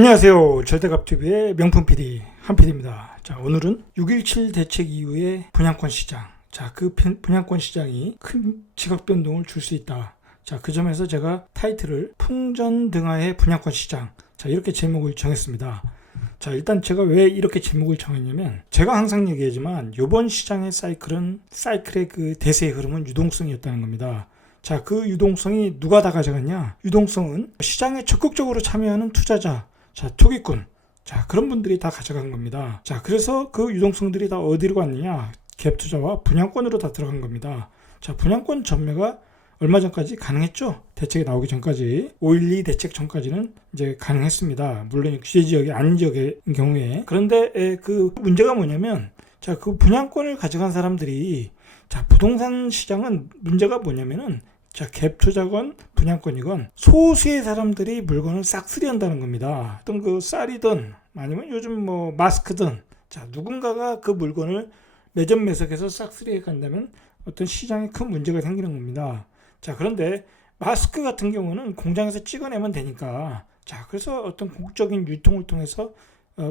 안녕하세요. 절대갑TV의 명품 PD 한PD입니다. 자, 오늘은 6.17 대책 이후의 분양권 시장. 자, 그 분양권 시장이 큰 지각 변동을 줄 수 있다. 자, 그 점에서 제가 타이틀을 풍전등화의 분양권 시장. 자, 이렇게 제목을 정했습니다. 자, 일단 제가 왜 이렇게 제목을 정했냐면, 제가 항상 얘기하지만 이번 시장의 사이클의 그 대세의 흐름은 유동성이었다는 겁니다. 자, 그 유동성이 누가 다 가져갔냐? 유동성은 시장에 적극적으로 참여하는 투자자, 자, 투기꾼, 자, 그런 분들이 다 가져간 겁니다. 자, 그래서 그 유동성들이 다 어디로 갔느냐? 갭 투자와 분양권으로 다 들어간 겁니다. 자, 분양권 전매가 얼마 전까지 가능했죠? 대책이 나오기 전까지, 5.12 대책 전까지는 이제 가능했습니다. 물론 규제 지역이 아닌 지역의 경우에. 그런데 그 문제가 뭐냐면, 자, 그 분양권을 가져간 사람들이, 자, 부동산 시장은 문제가 뭐냐면은, 자, 갭 투자건 분양권이건 소수의 사람들이 물건을 싹쓸이 한다는 겁니다. 어떤 그 쌀이든 아니면 요즘 뭐 마스크든, 자, 누군가가 그 물건을 매점 매석해서 싹쓸이 해 간다면 어떤 시장에 큰 문제가 생기는 겁니다. 자, 그런데 마스크 같은 경우는 공장에서 찍어내면 되니까, 자, 그래서 어떤 공적인 유통을 통해서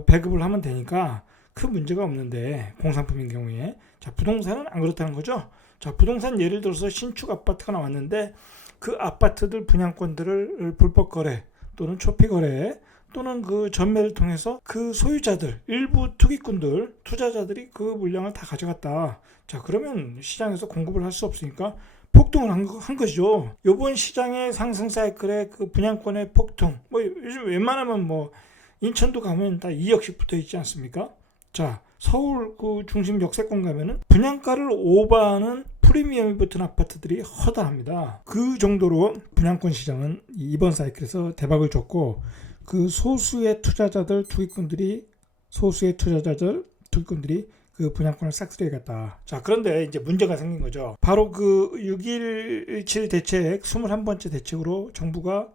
배급을 하면 되니까 큰 문제가 없는데, 공산품인 경우에. 자, 부동산은 안 그렇다는 거죠. 자, 부동산 예를 들어서 신축 아파트가 나왔는데 그 아파트들 분양권들을 불법 거래 또는 초피 거래 또는 그 전매를 통해서 그 소유자들, 일부 투기꾼들, 투자자들이 그 물량을 다 가져갔다. 자, 그러면 시장에서 공급을 할 수 없으니까 폭등을 한 것이죠. 이번 시장의 상승 사이클의 그 분양권의 폭등, 뭐 요즘 웬만하면 뭐 인천도 가면 다 2억씩 붙어 있지 않습니까? 자, 서울 그 중심 역세권 가면은 분양가를 오버하는 프리미엄이 붙은 아파트들이 허다합니다. 그 정도로 분양권 시장은 이번 사이클에서 대박을 줬고, 그 소수의 투자자들, 투기꾼들이 그 분양권을 싹쓸이 해갔다. 자, 그런데 이제 문제가 생긴 거죠. 바로 그 6.17 대책 21번째 대책으로 정부가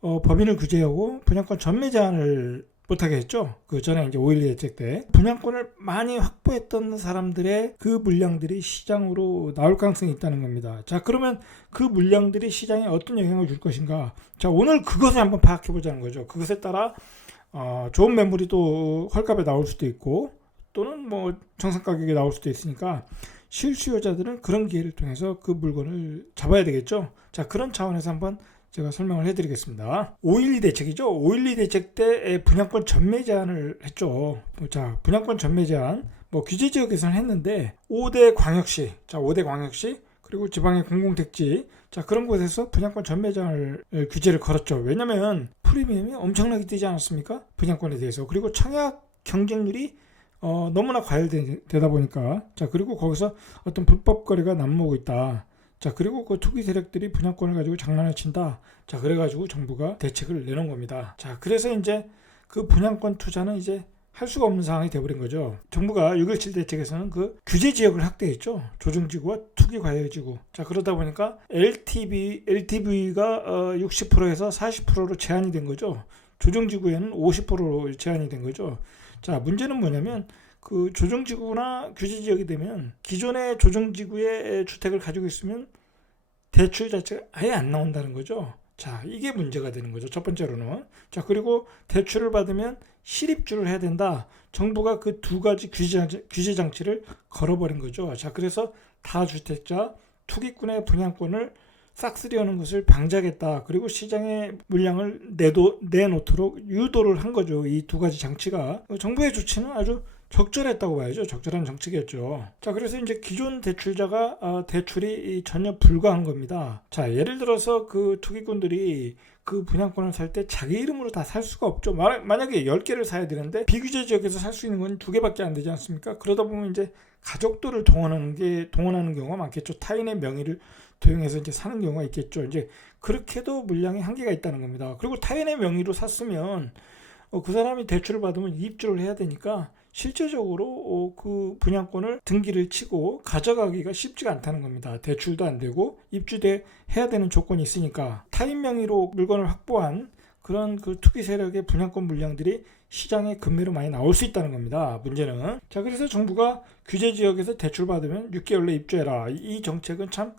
법인을 규제하고 분양권 전매 제한을 못하게 했죠. 그 전에 이제 5.12 대책 때 분양권을 많이 확보했던 사람들의 그 물량들이 시장으로 나올 가능성이 있다는 겁니다. 자, 그러면 그 물량들이 시장에 어떤 영향을 줄 것인가? 자, 오늘 그것을 한번 파악해 보자는 거죠. 그것에 따라 좋은 매물이 또 헐값에 나올 수도 있고, 또는 뭐 정상 가격에 나올 수도 있으니까 실수요자들은 그런 기회를 통해서 그 물건을 잡아야 되겠죠. 자, 그런 차원에서 한번 제가 설명을 해드리겠습니다. 5.12 대책이죠. 5.12 대책 때 분양권 전매 제한을 했죠. 자, 분양권 전매 제한, 뭐 규제 지역에서는 했는데 5대 광역시, 자, 5대 광역시 그리고 지방의 공공택지, 자, 그런 곳에서 분양권 전매 제한을 규제를 걸었죠. 왜냐면 프리미엄이 엄청나게 뛰지 않았습니까? 분양권에 대해서. 그리고 청약 경쟁률이 너무나 과열되다 보니까, 자, 그리고 거기서 어떤 불법 거래가 난무하고 있다. 자, 그리고 그 투기 세력들이 분양권을 가지고 장난을 친다. 자, 그래가지고 정부가 대책을 내놓은 겁니다. 자, 그래서 이제 그 분양권 투자는 이제 할 수가 없는 상황이 돼버린 거죠. 정부가 6.17 대책에서는 그 규제 지역을 확대했죠. 조정지구와 투기 과열지구. 자, 그러다 보니까 LTV가 60%에서 40%로 제한이 된 거죠. 조정지구에는 50%로 제한이 된 거죠. 자, 문제는 뭐냐면, 그 조정지구나 규제지역이 되면 기존의 조정지구의 주택을 가지고 있으면 대출 자체가 아예 안 나온다는 거죠. 자, 이게 문제가 되는 거죠. 첫 번째로는. 자, 그리고 대출을 받으면 실입주를 해야 된다. 정부가 그 두 가지 규제 장치를 걸어버린 거죠. 자, 그래서 다주택자 투기꾼의 분양권을 싹쓸이 하는 것을 방지하겠다. 그리고 시장에 물량을 내놓도록 유도를 한 거죠. 이 두 가지 장치가. 정부의 조치는 아주 적절했다고 봐야죠. 적절한 정책이었죠. 자, 그래서 이제 기존 대출자가 대출이 전혀 불가한 겁니다. 자, 예를 들어서 그 투기꾼들이 그 분양권을 살 때 자기 이름으로 다 살 수가 없죠. 만약에 10개를 사야 되는데 비규제 지역에서 살 수 있는 건 2개밖에 안 되지 않습니까? 그러다 보면 이제 가족들을 동원하는 경우가 많겠죠. 타인의 명의를 도용해서 이제 사는 경우가 있겠죠. 이제 그렇게도 물량의 한계가 있다는 겁니다. 그리고 타인의 명의로 샀으면 그 사람이 대출을 받으면 입주를 해야 되니까 실제적으로 그 분양권을 등기를 치고 가져가기가 쉽지가 않다는 겁니다. 대출도 안 되고 입주돼 해야 되는 조건이 있으니까. 타인 명의로 물건을 확보한 그런 그 투기 세력의 분양권 물량들이 시장에 급매로 많이 나올 수 있다는 겁니다. 문제는. 자, 그래서 정부가 규제 지역에서 대출 받으면 6개월 내 입주해라. 이 정책은 참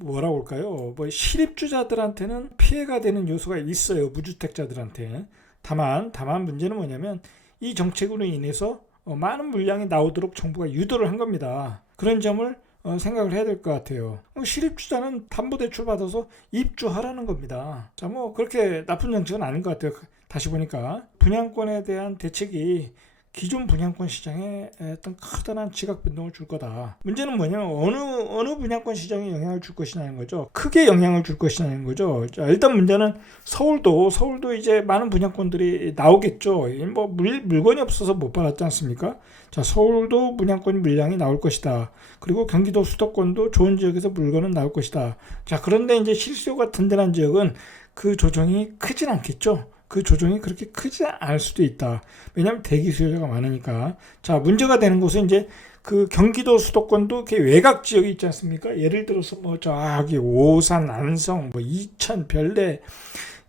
뭐라고 할까요? 뭐 실입주자들한테는 피해가 되는 요소가 있어요. 무주택자들한테. 다만 문제는 뭐냐면 이 정책으로 인해서 많은 물량이 나오도록 정부가 유도를 한 겁니다. 그런 점을 생각을 해야 될 것 같아요. 실입주자는 담보대출 받아서 입주하라는 겁니다. 자, 뭐 그렇게 나쁜 정책은 아닌 것 같아요. 다시 보니까 분양권에 대한 대책이 기존 분양권 시장에 어떤 커다란 지각 변동을 줄 거다. 문제는 뭐냐면 어느 분양권 시장에 영향을 줄 것이냐는 거죠. 크게 영향을 줄 것이냐는 거죠. 자, 일단 문제는 서울도 이제 많은 분양권들이 나오겠죠. 뭐 물건이 없어서 못 받았지 않습니까? 자, 서울도 분양권 물량이 나올 것이다. 그리고 경기도 수도권도 좋은 지역에서 물건은 나올 것이다. 자, 그런데 이제 실수요가 든든한 지역은 그 조정이 크진 않겠죠. 그 조정이 그렇게 크지 않을 수도 있다. 왜냐하면 대기 수요자가 많으니까. 자, 문제가 되는 곳은 이제 그 경기도 수도권도 이렇게 외곽 지역이 있지 않습니까? 예를 들어서 뭐 저기 오산, 안성, 뭐 이천, 별내,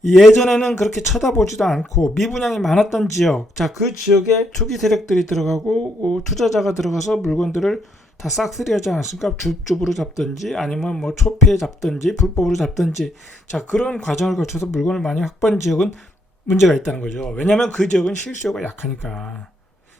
예전에는 그렇게 쳐다보지도 않고 미분양이 많았던 지역. 자, 그 지역에 투기 세력들이 들어가고 투자자가 들어가서 물건들을 다 싹쓸이하지 않았습니까? 줍줍으로 잡든지 아니면 뭐 초피에 잡든지 불법으로 잡든지. 자, 그런 과정을 거쳐서 물건을 많이 확보한 지역은 문제가 있다는 거죠. 왜냐하면 그 지역은 실수요가 약하니까.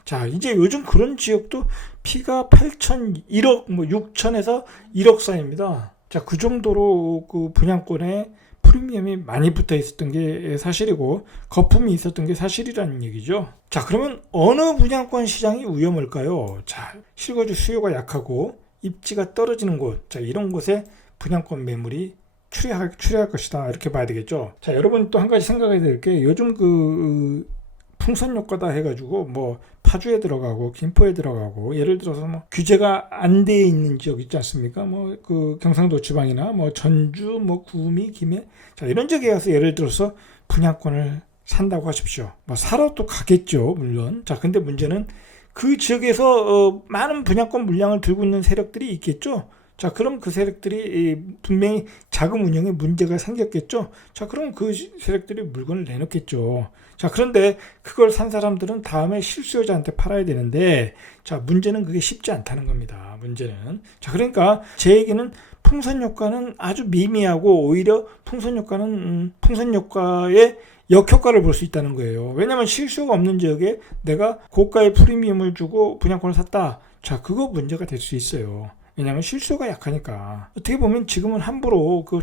자, 이제 요즘 그런 지역도 피가 8천, 1억, 뭐 6천에서 1억 사이입니다. 자, 그 정도로 그 분양권에 프리미엄이 많이 붙어 있었던 게 사실이고 거품이 있었던 게 사실이라는 얘기죠. 자, 그러면 어느 분양권 시장이 위험할까요? 자, 실거주 수요가 약하고 입지가 떨어지는 곳, 자, 이런 곳에 분양권 매물이 추리할 것이다, 이렇게 봐야 되겠죠. 자, 여러분 또 한 가지 생각해야 될 게 요즘 그 풍선 효과다 해가지고 뭐 파주에 들어가고 김포에 들어가고 예를 들어서 뭐 규제가 안 돼 있는 지역 있지 않습니까? 뭐 그 경상도 지방이나 뭐 전주, 뭐 구미, 김해, 자, 이런 지역에 가서 예를 들어서 분양권을 산다고 하십시오. 뭐 사러 또 가겠죠, 물론. 자, 근데 문제는 그 지역에서 많은 분양권 물량을 들고 있는 세력들이 있겠죠. 자, 그럼 그 세력들이 분명히 자금 운영에 문제가 생겼겠죠. 자, 그럼 그 세력들이 물건을 내놓겠죠. 자, 그런데 그걸 산 사람들은 다음에 실수요자한테 팔아야 되는데, 자, 문제는 그게 쉽지 않다는 겁니다. 문제는. 자, 그러니까 제 얘기는 풍선 효과는 아주 미미하고 오히려 풍선 효과는 풍선 효과의 역효과를 볼 수 있다는 거예요. 왜냐하면 실수요가 없는 지역에 내가 고가의 프리미엄을 주고 분양권을 샀다. 자, 그거 문제가 될 수 있어요. 왜냐하면 실수요가 약하니까. 어떻게 보면 지금은 함부로 그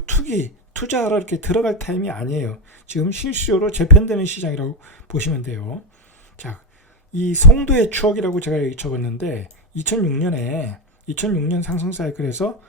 투자하러 이렇게 들어갈 타임이 아니에요. 지금 실수요로 재편되는 시장이라고 보시면 돼요. 자, 이 송도의 추억이라고 제가 여기 적었는데 2006년 상승 사이클에서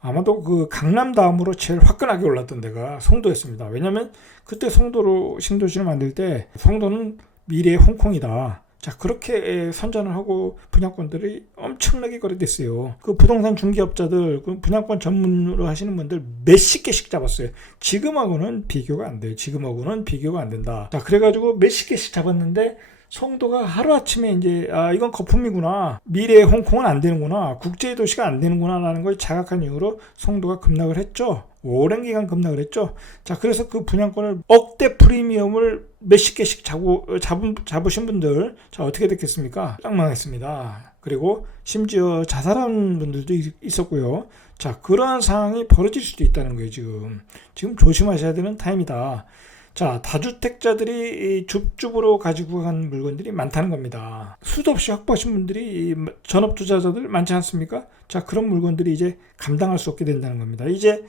아마도 그 강남 다음으로 제일 화끈하게 올랐던 데가 송도였습니다. 왜냐하면 그때 송도로 신도시를 만들 때 송도는 미래의 홍콩이다. 자, 그렇게 선전을 하고 분양권들이 엄청나게 거래됐어요. 그 부동산 중개업자들, 그 분양권 전문으로 하시는 분들 몇십 개씩 잡았어요. 지금하고는 비교가 안 돼요. 지금하고는 비교가 안 된다. 자, 그래가지고 몇십 개씩 잡았는데 송도가 하루아침에 이제 이건 거품이구나, 미래의 홍콩은 안 되는구나, 국제의 도시가 안 되는구나 라는 걸 자각한 이후로 송도가 급락을 했죠. 오랜 기간 급락을 했죠. 자, 그래서 그 분양권을 억대 프리미엄을 몇십 개씩 잡으신 분들, 자, 어떻게 됐겠습니까? 딱 망했습니다. 그리고 심지어 자살한 분들도 있었고요. 자, 그러한 상황이 벌어질 수도 있다는 거예요. 지금 조심하셔야 되는 타임이다. 자, 다주택자들이 줍줍으로 가지고 간 물건들이 많다는 겁니다. 수도 없이 확보하신 분들이 전업투자자들 많지 않습니까? 자, 그런 물건들이 이제 감당할 수 없게 된다는 겁니다. 이제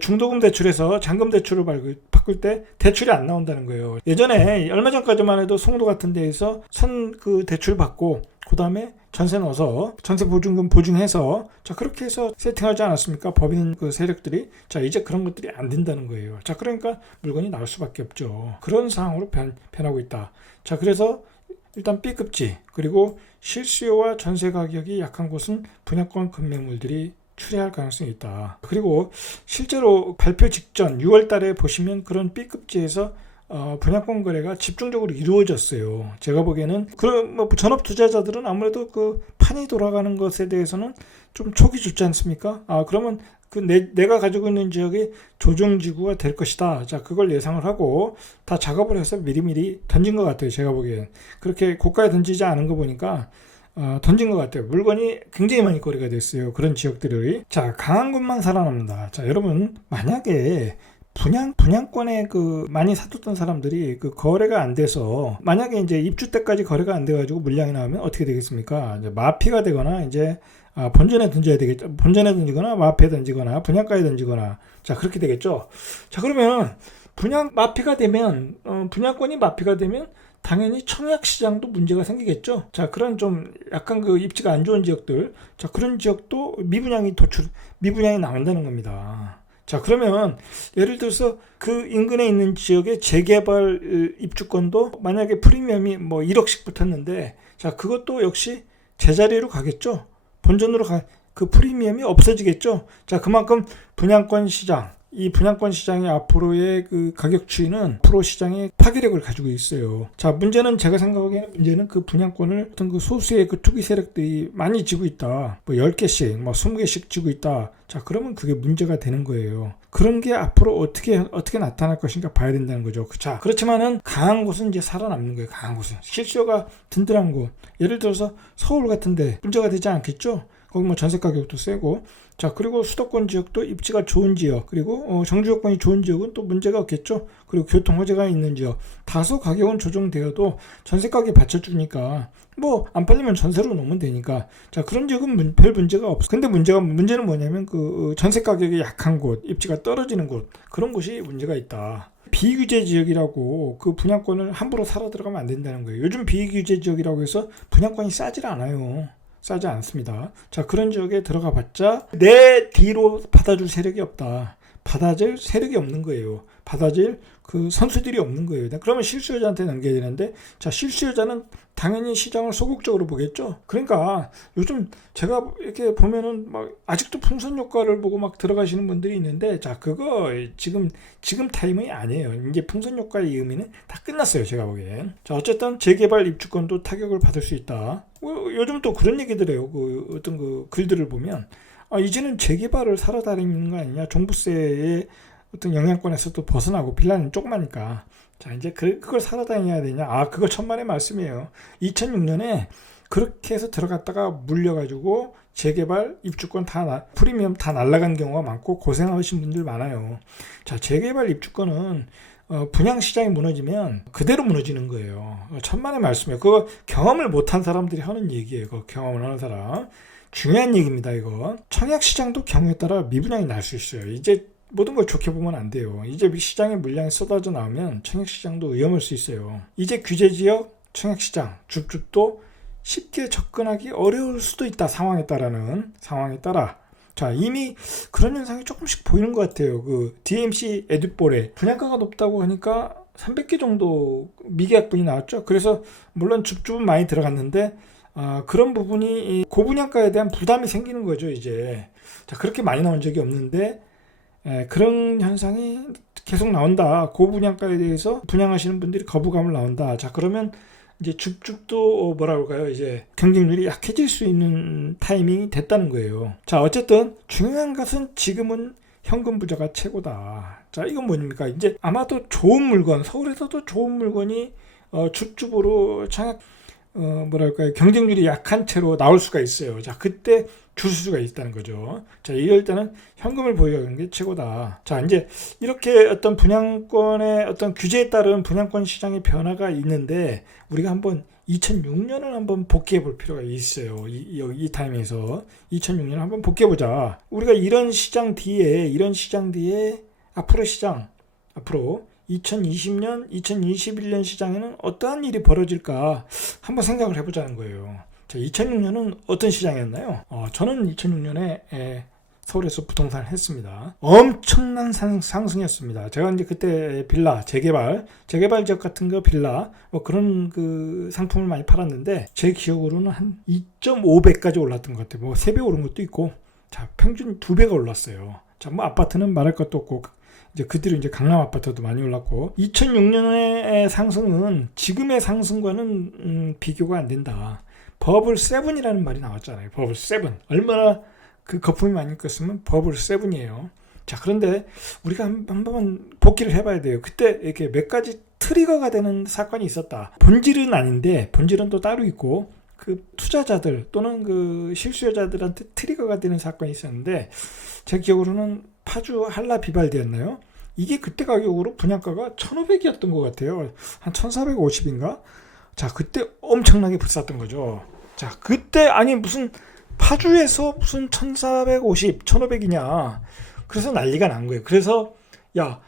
중도금 대출에서 잔금 대출을 바꿀 때 대출이 안 나온다는 거예요. 예전에 얼마 전까지만 해도 송도 같은 데에서 그 대출 받고 그 다음에 전세 넣어서 전세 보증금 보증해서, 자, 그렇게 해서 세팅하지 않았습니까? 법인 그 세력들이. 자, 이제 그런 것들이 안 된다는 거예요. 자, 그러니까 물건이 나올 수밖에 없죠. 그런 상황으로 변하고 있다. 자, 그래서 일단 B급지, 그리고 실수요와 전세 가격이 약한 곳은 분양권 급매물들이 출회할 가능성이 있다. 그리고 실제로 발표 직전 6월 달에 보시면 그런 B급지에서 분양권 거래가 집중적으로 이루어졌어요. 제가 보기에는 뭐 전업 투자자들은 아무래도 그 판이 돌아가는 것에 대해서는 좀 촉이 좋지 않습니까? 그러면 그 내가 가지고 있는 지역이 조정지구가 될 것이다. 자, 그걸 예상을 하고 다 작업을 해서 미리미리 던진 것 같아요. 제가 보기엔 그렇게 고가에 던지지 않은 거 보니까 던진 것 같아요. 물건이 굉장히 많이 거래가 됐어요. 그런 지역들이. 자, 강한 곳만 살아남는다. 자, 여러분, 만약에 분양권에 그 많이 사뒀던 사람들이 그 거래가 안 돼서 만약에 이제 입주 때까지 거래가 안 돼가지고 물량이 나오면 어떻게 되겠습니까? 이제 마피가 되거나 이제 본전에 던져야 되겠죠. 본전에 던지거나 마피에 던지거나 분양가에 던지거나 자 그렇게 되겠죠. 자 그러면 분양권이 마피가 되면 당연히 청약 시장도 문제가 생기겠죠. 자 그런 좀 약간 그 입지가 안 좋은 지역들, 자 그런 지역도 미분양이 나온다는 겁니다. 자 그러면 예를 들어서 그 인근에 있는 지역의 재개발 입주권도 만약에 프리미엄이 뭐 1억씩 붙었는데 자 그것도 역시 제자리로 가겠죠. 본전으로 그 프리미엄이 없어지겠죠. 자 그만큼 이 분양권 시장의 앞으로의 그 가격 추이는 앞으로 시장의 파괴력을 가지고 있어요. 자, 제가 생각하기에는 문제는 그 분양권을 어떤 그 소수의 그 투기 세력들이 많이 지고 있다. 뭐 10개씩, 뭐 20개씩 지고 있다. 자, 그러면 그게 문제가 되는 거예요. 그런 게 앞으로 어떻게 나타날 것인가 봐야 된다는 거죠. 자, 그렇지만은 강한 곳은 이제 살아남는 거예요. 강한 곳은. 실수요가 든든한 곳. 예를 들어서 서울 같은데 문제가 되지 않겠죠? 거기 뭐 전세 가격도 세고, 자 그리고 수도권 지역도 입지가 좋은 지역, 그리고 정주 여건이 좋은 지역은 또 문제가 없겠죠. 그리고 교통 호재가 있는 지역, 다소 가격은 조정되어도 전세 가격이 받쳐주니까 뭐 안 팔리면 전세로 놓으면 되니까, 자 그런 지역은 별 문제가 없어. 근데 문제는 뭐냐면 그 전세 가격이 약한 곳, 입지가 떨어지는 곳, 그런 곳이 문제가 있다. 비규제 지역이라고 그 분양권을 함부로 사러 들어가면 안 된다는 거예요. 요즘 비규제 지역이라고 해서 분양권이 싸질 않아요. 싸지 않습니다. 자 그런 지역에 들어가 봤자 내 뒤로 받아줄 세력이 없다. 받아줄 세력이 없는 거예요. 받아줄 그 선수들이 없는 거예요. 그러면 실수요자한테 넘겨야 되는데, 자 실수요자는 당연히 시장을 소극적으로 보겠죠. 그러니까 요즘 제가 이렇게 보면은 막 아직도 풍선 효과를 보고 막 들어가시는 분들이 있는데, 자 그거 지금 타이밍이 아니에요. 이제 풍선 효과의 의미는 다 끝났어요. 제가 보기엔. 자 어쨌든 재개발 입주권도 타격을 받을 수 있다. 요즘 또 그런 얘기들 해요. 그 어떤 그 글들을 보면 이제는 재개발을 사러 다니는 거 아니냐. 종부세의 어떤 영향권에서도 벗어나고 빌라는 조그마니까. 자 이제 그걸 사러 다녀야 되냐. 그거 천만의 말씀이에요. 2006년에 그렇게 해서 들어갔다가 물려가지고 재개발 입주권 프리미엄 다 날라간 경우가 많고 고생하신 분들 많아요. 자 재개발 입주권은 분양시장이 무너지면 그대로 무너지는 거예요. 천만의 말씀이에요. 그거 경험을 못한 사람들이 하는 얘기예요. 그거 경험을 하는 사람. 중요한 얘기입니다. 이거. 청약시장도 경우에 따라 미분양이 날 수 있어요. 이제 모든 걸 좋게 보면 안 돼요. 이제 시장에 물량이 쏟아져 나오면 청약시장도 위험할 수 있어요. 이제 규제지역 청약시장 줍줍도 쉽게 접근하기 어려울 수도 있다. 상황에 따라. 자 이미 그런 현상이 조금씩 보이는 것 같아요. 그 DMC 에듀볼에 분양가가 높다고 하니까 300개 정도 미계약분이 나왔죠. 그래서 물론 줍줍은 많이 들어갔는데 그런 부분이 고분양가에 대한 부담이 생기는 거죠. 이제 자 그렇게 많이 나온 적이 없는데 그런 현상이 계속 나온다. 고분양가에 대해서 분양하시는 분들이 거부감을 나온다. 자 그러면 이제 줍줍도 이제 경쟁률이 약해질 수 있는 타이밍이 됐다는 거예요. 자 어쨌든 중요한 것은 지금은 현금 부자가 최고다. 자 이건 뭡니까? 이제 아마도 좋은 물건, 서울에서도 좋은 물건이 줍줍으로 경쟁률이 약한 채로 나올 수가 있어요. 자 그때 줄 수가 있다는 거죠. 자 이럴 때는 현금을 보유하는 게 최고다. 자 이제 이렇게 어떤 분양권의 어떤 규제에 따른 분양권 시장의 변화가 있는데, 우리가 한번 2006년을 한번 복귀해 볼 필요가 있어요. 이 타임에서 2006년을 한번 복귀해 보자. 우리가 이런 시장 뒤에 앞으로 2020년, 2021년 시장에는 어떠한 일이 벌어질까 한번 생각을 해보자는 거예요. 자, 2006년은 어떤 시장이었나요? 저는 2006년에 서울에서 부동산을 했습니다. 엄청난 상승이었습니다. 제가 이제 그때 빌라, 재개발 지역 같은 거 빌라, 뭐 그런 그 상품을 많이 팔았는데, 제 기억으로는 한 2.5배까지 올랐던 것 같아요. 뭐 3배 오른 것도 있고, 자, 평균 2배가 올랐어요. 자, 뭐 아파트는 말할 것도 없고, 이제 그 뒤로 이제 강남 아파트도 많이 올랐고, 2006년의 상승은 지금의 상승과는 비교가 안 된다. 버블 7이라는 말이 나왔잖아요. 버블 7. 얼마나 그 거품이 많이 꼈으면 버블 7이에요. 자, 그런데 우리가 한번 복기를 해봐야 돼요. 그때 이렇게 몇 가지 트리거가 되는 사건이 있었다. 본질은 아닌데, 본질은 또 따로 있고, 그 투자자들 또는 그 실수요자들한테 트리거가 되는 사건이 있었는데, 제 기억으로는 파주 한라 비발디였나요? 이게 그때 가격으로 분양가가 1,500이었던 것 같아요. 한 1,450인가? 자, 그때 엄청나게 비쌌던 거죠. 자, 그때 아니 무슨 파주에서 무슨 1,450, 1,500이냐. 그래서 난리가 난 거예요. 그래서 야,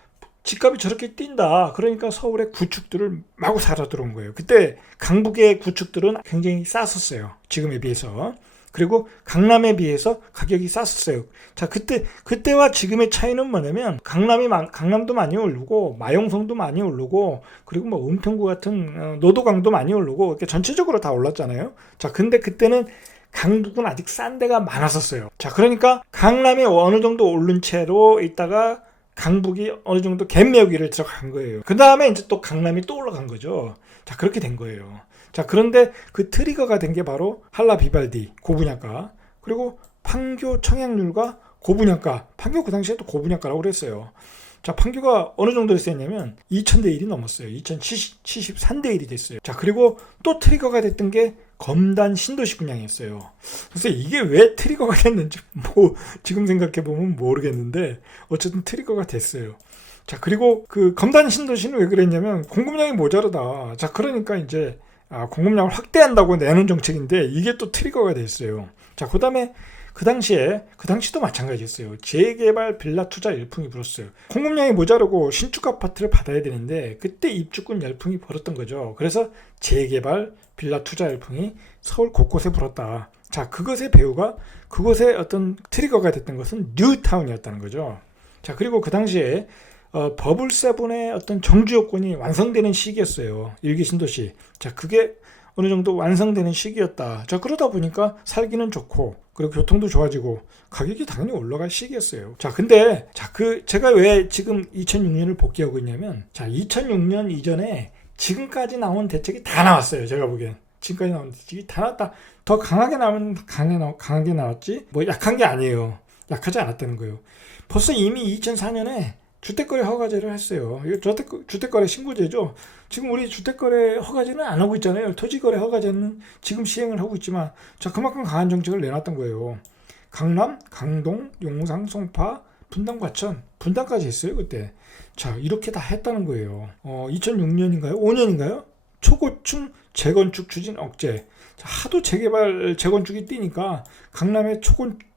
집값이 저렇게 뛴다. 그러니까 서울의 구축들을 마구 사러 들어온 거예요. 그때 강북의 구축들은 굉장히 쌌었어요. 지금에 비해서. 그리고 강남에 비해서 가격이 쌌었어요. 자, 그때와 지금의 차이는 뭐냐면 강남도 많이 오르고 마용성도 많이 오르고 그리고 뭐 은평구 같은 노도강도 많이 오르고 이렇게 전체적으로 다 올랐잖아요. 자, 근데 그때는 강북은 아직 싼 데가 많았었어요. 자, 그러니까 강남이 어느 정도 오른 채로 있다가 강북이 어느 정도 갭매우기를 들어간 거예요. 그 다음에 이제 또 강남이 또 올라간 거죠. 자, 그렇게 된 거예요. 자, 그런데 그 트리거가 된 게 바로 한라 비발디 고분양가, 그리고 판교 청약률과 고분양가. 판교 그 당시에 또 고분양가라고 그랬어요. 자, 판교가 어느 정도로 됐냐면 2000대 1이 넘었어요. 2073대 1이 됐어요. 자, 그리고 또 트리거가 됐던 게 검단 신도시 분양이었어요. 그래서 이게 왜 트리거가 됐는지 뭐 지금 생각해 보면 모르겠는데 어쨌든 트리거가 됐어요. 자, 그리고 그 검단 신도시는 왜 그랬냐면 공급량이 모자르다. 자, 그러니까 이제 공급량을 확대한다고 내는 정책인데 이게 또 트리거가 됐어요. 자, 그다음에 그 당시도 마찬가지였어요. 재개발 빌라 투자 열풍이 불었어요. 공급량이 모자르고 신축 아파트를 받아야 되는데 그때 입주권 열풍이 불었던 거죠. 그래서 재개발 빌라 투자 열풍이 서울 곳곳에 불었다. 자, 그것의 배후가 그것의 어떤 트리거가 됐던 것은 뉴타운이었다는 거죠. 자, 그리고 그 당시에 버블7의 어떤 정주 요건이 완성되는 시기였어요. 일기 신도시. 자, 그게 어느 정도 완성되는 시기였다. 자, 그러다 보니까 살기는 좋고 그리고 교통도 좋아지고 가격이 당연히 올라갈 시기였어요. 자, 근데 제가 왜 지금 2006년을 복귀하고 있냐면, 자, 2006년 이전에 지금까지 나온 대책이 다 나왔어요. 제가 보기엔 지금까지 나온 대책이 다 나왔다. 더 강하게 나오면 강하게 나왔지 뭐 약한 게 아니에요. 약하지 않았다는 거예요. 벌써 이미 2004년에 주택거래 허가제를 했어요. 이거 주택거래 신고제죠. 지금 우리 주택거래 허가제는 안 하고 있잖아요. 토지거래 허가제는 지금 시행을 하고 있지만, 자, 그만큼 강한 정책을 내놨던 거예요. 강남, 강동, 용산, 송파, 분당, 과천, 분당까지 했어요 그때. 자, 이렇게 다 했다는 거예요. 2006년인가요? 5년인가요? 초고층 재건축 추진 억제. 자, 하도 재건축이 뛰니까 강남에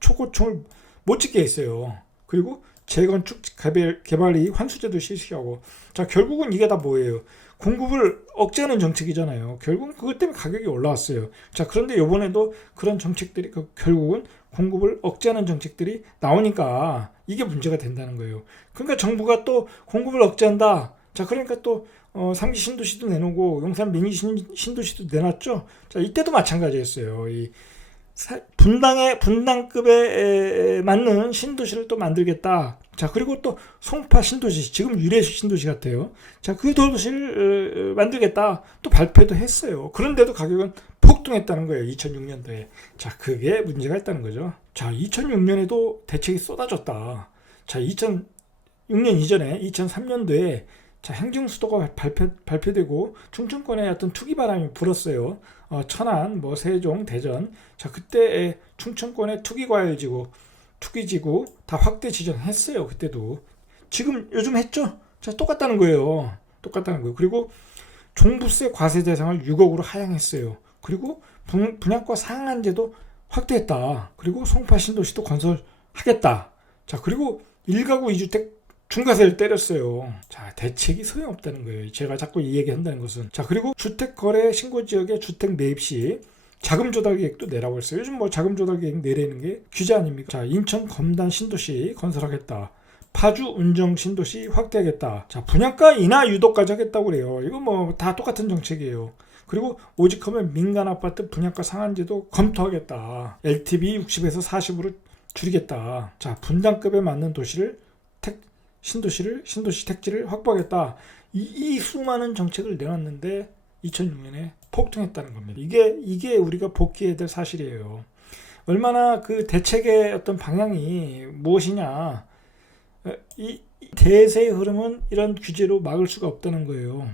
초고층을 못 짓게 했어요. 그리고 재건축 개발이 환수제도 실시하고. 자, 결국은 이게 다 뭐예요? 공급을 억제하는 정책이잖아요. 결국은 그것 때문에 가격이 올라왔어요. 자, 그런데 이번에도 그런 정책들이 결국은 공급을 억제하는 정책들이 나오니까 이게 문제가 된다는 거예요. 그러니까 정부가 또 공급을 억제한다. 자, 그러니까 또 3기 신도시도 내놓고 용산 미니 신도시도 내놨죠. 자, 이때도 마찬가지였어요. 이 분당급에 맞는 신도시를 또 만들겠다. 자, 그리고 또 송파 신도시, 지금 유래식 신도시 같아요. 자, 그 도시를 만들겠다. 또 발표도 했어요. 그런데도 가격은 폭등했다는 거예요. 2006년도에. 자, 그게 문제가 있다는 거죠. 자, 2006년에도 대책이 쏟아졌다. 자, 2006년 이전에 2003년도에 자, 행정수도가 발표되고 충청권에 어떤 투기 바람이 불었어요. 천안, 뭐 세종, 대전. 자, 그때 충청권의 투기과열지구, 투기지구 다 확대 지정했어요. 그때도. 지금 요즘 했죠? 자, 똑같다는 거예요. 그리고 종부세 과세 대상을 6억으로 하향했어요. 그리고 분양가 상한제도 확대했다. 그리고 송파 신도시도 건설하겠다. 자, 그리고 1가구 2주택 중과세를 때렸어요. 자, 대책이 소용없다는 거예요. 제가 자꾸 이 얘기 한다는 것은. 자, 그리고 주택거래 신고지역의 주택 매입 시 자금 조달 계획도 내라고 했어요. 요즘 뭐 자금 조달 계획 내리는 게 규제 아닙니까? 자, 인천 검단 신도시 건설하겠다. 파주 운정 신도시 확대하겠다. 자, 분양가 인하 유도까지 하겠다고 그래요. 이거 뭐 다 똑같은 정책이에요. 그리고 오직하면 민간 아파트 분양가 상한제도 검토하겠다. LTV 60에서 40으로 줄이겠다. 자, 분당급에 맞는 신도시 택지를 확보하겠다. 이 수많은 정책을 내놨는데 2006년에 폭등했다는 겁니다. 이게 우리가 복귀해야 될 사실이에요. 얼마나 그 대책의 어떤 방향이 무엇이냐. 이 대세의 흐름은 이런 규제로 막을 수가 없다는 거예요.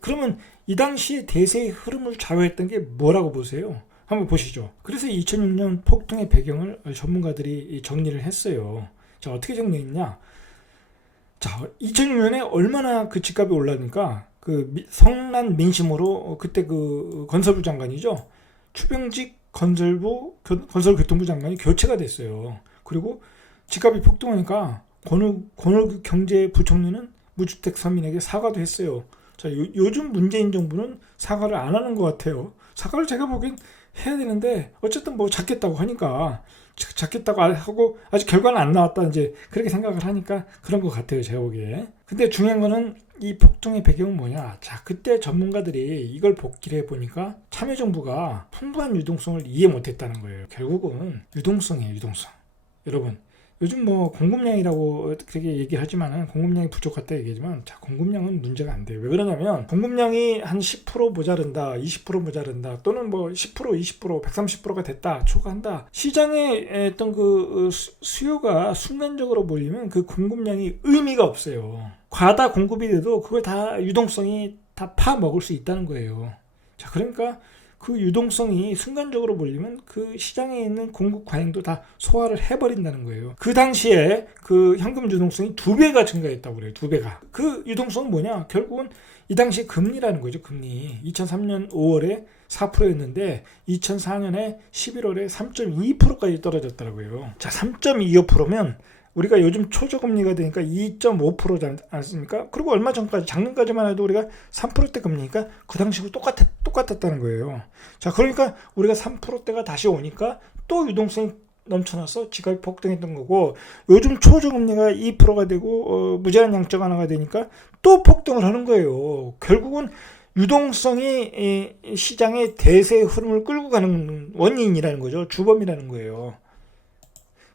그러면 이 당시에 대세의 흐름을 좌우했던 게 뭐라고 보세요? 한번 보시죠. 그래서 2006년 폭등의 배경을 전문가들이 정리를 했어요. 자, 어떻게 정리했냐? 자, 2006년에 얼마나 그 집값이 올라니까 그 성난 민심으로 그때 그 건설부 장관이죠. 추병직 건설교통부 장관이 교체가 됐어요. 그리고 집값이 폭등하니까 권오규 경제부총리는 무주택 서민에게 사과도 했어요. 자, 요즘 문재인 정부는 사과를 안 하는 것 같아요. 사과를 제가 보기엔 해야 되는데 어쨌든 뭐 잡겠다고 하니까 잡겠다고 하고 아직 결과는 안 나왔다 이제 그렇게 생각을 하니까 그런 것 같아요, 제가 보기에. 근데 중요한 거는 이 폭등의 배경은 뭐냐? 자, 그때 전문가들이 이걸 복기를 해보니까 참여정부가 풍부한 유동성을 이해 못했다는 거예요. 결국은 유동성이에요, 유동성. 여러분, 요즘 뭐 공급량이라고 그렇게 얘기하지만은 공급량이 부족하다 얘기하지만 자, 공급량은 문제가 안 돼요. 왜 그러냐면 공급량이 한 10% 모자른다, 20% 모자른다, 또는 뭐 10%, 20%, 130%가 됐다, 초과한다. 시장에 어떤 그 수요가 순간적으로 몰리면 그 공급량이 의미가 없어요. 과다 공급이 돼도 그걸 다 유동성이 다 파먹을 수 있다는 거예요. 자, 그러니까 그 유동성이 순간적으로 몰리면 그 시장에 있는 공급 과잉도 다 소화를 해버린다는 거예요. 그 당시에 그 현금 유동성이 2배가 증가했다고 그래요. 2배가. 그 유동성은 뭐냐? 결국은 이 당시 금리라는 거죠. 금리. 2003년 5월에 4%였는데 2004년에 11월에 3.2%까지 떨어졌더라고요. 자, 3.25%면 우리가 요즘 초저금리가 되니까 2.5%지 않습니까? 그리고 얼마 전까지 작년까지만 해도 우리가 3%대 금리니까 그 당시하고 똑같았다는 거예요. 자, 그러니까 우리가 3%대가 다시 오니까 또 유동성이 넘쳐나서 집값이 폭등했던 거고, 요즘 초저금리가 2%가 되고 무제한 양적 완화가 되니까 또 폭등을 하는 거예요. 결국은 유동성이 시장의 대세 흐름을 끌고 가는 원인이라는 거죠. 주범이라는 거예요.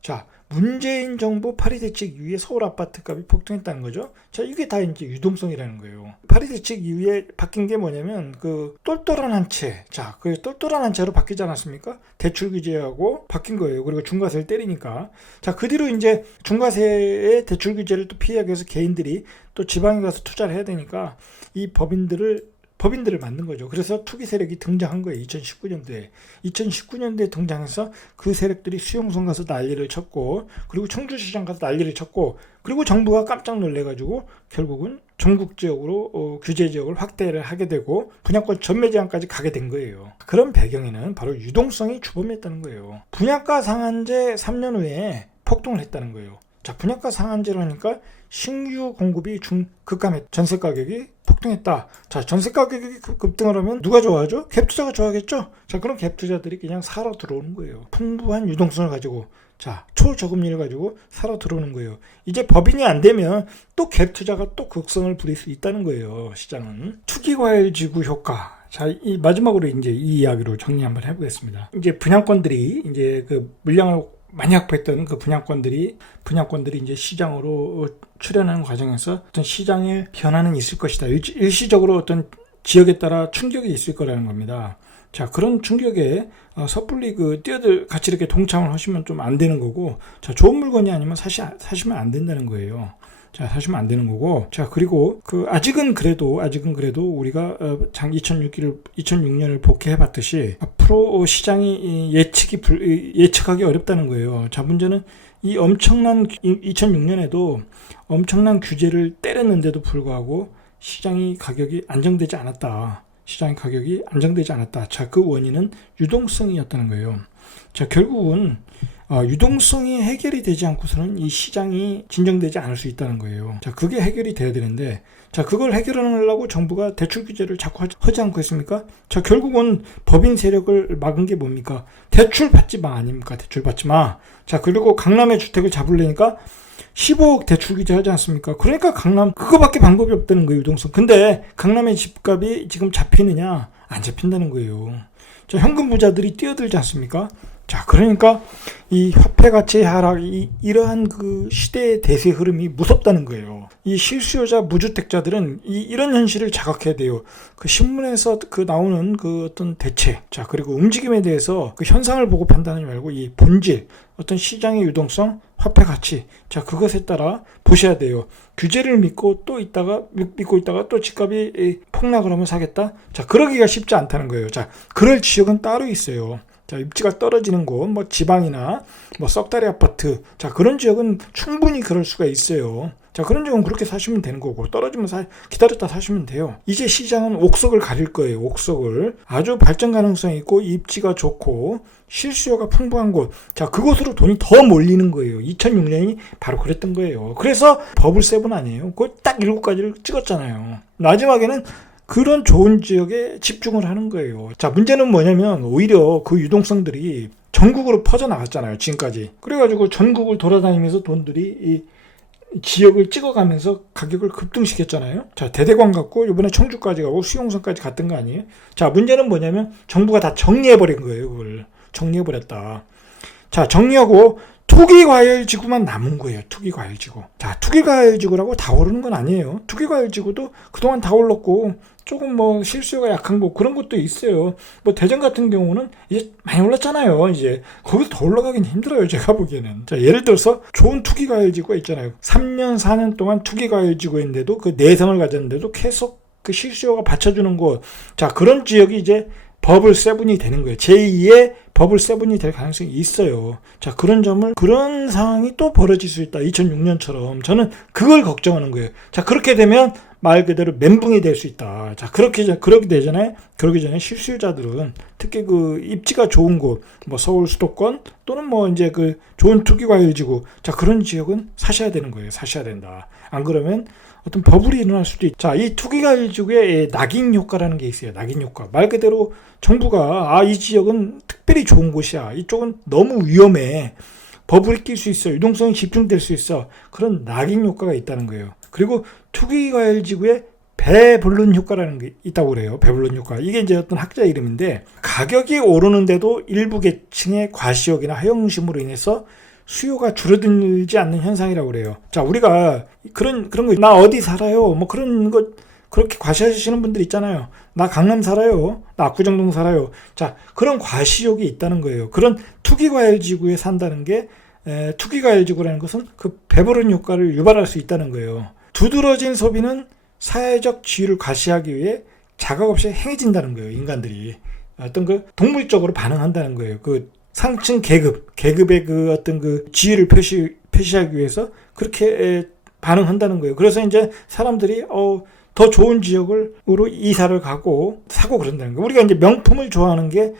자, 문재인 정부 파리 대책 이후에 서울 아파트 값이 폭등했다는 거죠. 자, 이게 다 이제 유동성이라는 거예요. 파리 대책 이후에 바뀐 게 뭐냐면 그 똘똘한 한 채. 자, 그 똘똘한 한 채로 바뀌지 않았습니까? 대출 규제하고 바뀐 거예요. 그리고 중과세를 때리니까. 자, 그 뒤로 이제 중과세의 대출 규제를 또 피하기 위해서 개인들이 또 지방에 가서 투자를 해야 되니까 이 법인들을 만든 거죠. 그래서 투기 세력이 등장한 거예요. 2019년도에 등장해서 그 세력들이 수용성 가서 난리를 쳤고, 그리고 청주시장 가서 난리를 쳤고, 그리고 정부가 깜짝 놀래가지고 결국은 전국지역으로 규제 지역을 확대를 하게 되고 분양권 전매 제한까지 가게 된 거예요. 그런 배경에는 바로 유동성이 주범이었다는 거예요. 분양가 상한제 3년 후에 폭등을 했다는 거예요. 자, 분양가 상한제를 하니까 신규 공급이 급감했, 전세 가격이 폭등했다. 자, 전세 가격이 급등을 하면 누가 좋아하죠? 갭투자가 좋아하겠죠? 자, 그런 갭투자들이 그냥 사러 들어오는 거예요. 풍부한 유동성을 가지고, 자, 초저금리를 가지고 사러 들어오는 거예요. 이제 법인이 안 되면 또 갭투자가 또 극성을 부릴 수 있다는 거예요. 시장은. 투기과열지구 효과. 자, 이 마지막으로 이제 이 이야기로 정리 한번 해보겠습니다. 이제 분양권들이 이제 그 물량을 많이 확보했던 그 분양권들이 이제 시장으로 출현하는 과정에서 어떤 시장의 변화는 있을 것이다. 일시적으로 어떤 지역에 따라 충격이 있을 거라는 겁니다. 자, 그런 충격에 섣불리 같이 이렇게 동참을 하시면 좀 안 되는 거고, 자, 좋은 물건이 아니면 사시면 안 된다는 거예요. 자, 사시면 안 되는 거고, 자, 그리고 아직은 그래도 우리가 2006년을 복귀해봤듯이 앞으로 시장이 예측하기 어렵다는 거예요. 자, 문제는 이 2006년에도 엄청난 규제를 때렸는데도 불구하고 시장이 가격이 안정되지 않았다. 자, 그 원인은 유동성이었다는 거예요. 자, 결국은 유동성이 해결이 되지 않고서는 이 시장이 진정되지 않을 수 있다는 거예요. 자, 그게 해결이 돼야 되는데, 자, 그걸 해결하려고 정부가 대출 규제를 자꾸 하지 않고 있습니까? 자, 결국은 법인 세력을 막은 게 뭡니까? 대출 받지 마 아닙니까? 대출 받지 마. 자, 그리고 강남의 주택을 잡으려니까 15억 대출 규제 하지 않습니까? 그러니까 강남 그거밖에 방법이 없다는 거예요. 유동성. 근데 강남의 집값이 지금 잡히느냐? 안 잡힌다는 거예요. 자, 현금 부자들이 뛰어들지 않습니까? 자, 그러니까 이 화폐 가치 하락이 이러한 그 시대의 대세 흐름이 무섭다는 거예요. 이 실수요자 무주택자들은 이런 현실을 자각해야 돼요. 그 신문에서 나오는 그 어떤 대책, 자, 그리고 움직임에 대해서 그 현상을 보고 판단하지 말고 이 본질, 어떤 시장의 유동성, 화폐 가치, 자, 그것에 따라 보셔야 돼요. 규제를 믿고 있다가 또 집값이 폭락을 하면 사겠다? 자, 그러기가 쉽지 않다는 거예요. 자, 그럴 지역은 따로 있어요. 자, 입지가 떨어지는 곳, 뭐 지방이나 뭐 썩다리 아파트, 자, 그런 지역은 충분히 그럴 수가 있어요. 자, 그런 적은 그렇게 사시면 되는 거고, 떨어지면 기다렸다 사시면 돼요. 이제 시장은 옥석을 가릴 거예요. 옥석을. 아주 발전 가능성이 있고 입지가 좋고 실수요가 풍부한 곳. 자, 그곳으로 돈이 더 몰리는 거예요. 2006년이 바로 그랬던 거예요. 그래서 버블 세븐 아니에요. 그걸 딱 7가지를 찍었잖아요. 마지막에는 그런 좋은 지역에 집중을 하는 거예요. 자, 문제는 뭐냐면 오히려 그 유동성들이 전국으로 퍼져나갔잖아요. 지금까지. 그래가지고 전국을 돌아다니면서 돈들이 이 지역을 찍어가면서 가격을 급등시켰잖아요. 자, 대대광 갔고 이번에 청주까지 가고 수용선까지 갔던 거 아니에요. 자, 문제는 뭐냐면 정부가 다 정리해버린 거예요. 그걸 정리해버렸다. 자, 정리하고 투기과열지구만 남은 거예요. 투기과열지구. 자, 투기과열지구라고 다 오르는 건 아니에요. 투기과열지구도 그동안 다 올랐고 조금 뭐 실수요가 약한 거 그런 것도 있어요. 뭐 대전 같은 경우는 이제 많이 올랐잖아요. 이제 거기서 더 올라가긴 힘들어요. 제가 보기에는. 자, 예를 들어서 좋은 투기과열지구가 있잖아요. 3년 4년 동안 투기과열지구인데도 그 내성을 가졌는데도 계속 그 실수요가 받쳐주는 곳. 자, 그런 지역이 이제 버블 세븐이 되는 거예요. 제2의 버블 세븐이 될 가능성이 있어요. 자, 그런 상황이 또 벌어질 수 있다. 2006년처럼. 저는 그걸 걱정하는 거예요. 자, 그렇게 되면 말 그대로 멘붕이 될 수 있다. 자, 그렇게 되잖아요. 그러기 전에 실수요자들은 특히 그 입지가 좋은 곳, 뭐 서울 수도권 또는 뭐 이제 그 좋은 투기과열지구, 자, 그런 지역은 사셔야 되는 거예요. 사셔야 된다. 안 그러면 어떤 버블이 일어날 수도 있다. 자, 이 투기과열지구에 낙인 효과라는 게 있어요. 낙인 효과. 말 그대로 정부가 이 지역은 특별히 좋은 곳이야. 이쪽은 너무 위험해. 버블이 낄 수 있어. 유동성이 집중될 수 있어. 그런 낙인 효과가 있다는 거예요. 그리고 투기과열지구에 배블룬 효과라는 게 있다고 그래요. 배블룬 효과. 이게 이제 어떤 학자 이름인데 가격이 오르는데도 일부 계층의 과시욕이나 허영심으로 인해서 수요가 줄어들지 않는 현상이라고 그래요. 자, 우리가 그런 거, 나 어디 살아요? 뭐 그런 거 그렇게 과시하시는 분들 있잖아요. 나 강남 살아요. 나 압구정동 살아요. 자, 그런 과시욕이 있다는 거예요. 그런 투기과열지구에 산다는 게 투기과열지구라는 것은 그 배부른 효과를 유발할 수 있다는 거예요. 두드러진 소비는 사회적 지위를 과시하기 위해 자각 없이 행해진다는 거예요. 인간들이 어떤 그 동물적으로 반응한다는 거예요. 그 상층 계급의 그 어떤 그 지위를 표시하기 위해서 그렇게 반응한다는 거예요. 그래서 이제 사람들이 더 좋은 지역으로 이사를 가고 사고 그런다는 거예요. 우리가 이제 명품을 좋아하는 게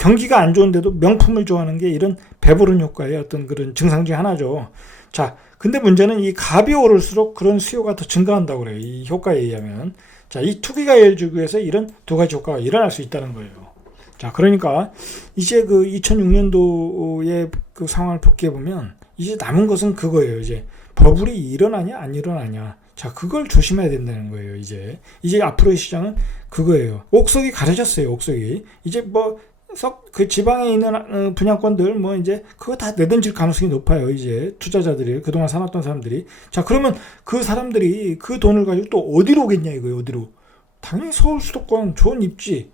경기가 안 좋은데도 명품을 좋아하는 게 이런 배부른 효과의 어떤 그런 증상 중 하나죠. 자, 근데 문제는 이 값이 오를수록 그런 수요가 더 증가한다고 그래요. 이 효과에 의하면. 자, 이 투기과열지구에서 이런 두 가지 효과가 일어날 수 있다는 거예요. 자, 그러니까 이제 그 2006년도의 그 상황을 복귀해 보면 이제 남은 것은 그거예요. 이제 버블이 일어나냐 안 일어나냐. 자, 그걸 조심해야 된다는 거예요. 이제 앞으로의 시장은 그거예요. 옥석이 가려졌어요. 옥석이 이제 뭐 그 지방에 있는 분양권들 뭐 이제 그거 다 내던질 가능성이 높아요. 이제 투자자들이 그동안 사놨던 사람들이. 자, 그러면 그 사람들이 그 돈을 가지고 또 어디로 오겠냐 이거예요. 어디로? 당연히 서울 수도권 좋은 입지,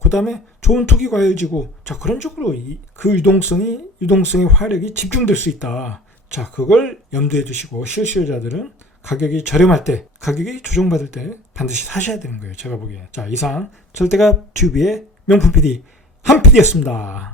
그 다음에 좋은 투기과열지구. 자, 그런 쪽으로 그 유동성의 화력이 집중될 수 있다. 자, 그걸 염두에 두시고 실수요자들은 가격이 저렴할 때, 가격이 조정받을 때 반드시 사셔야 되는 거예요. 제가 보기에. 자, 이상 절대값 튜브의 명품 PD 한 PD였습니다.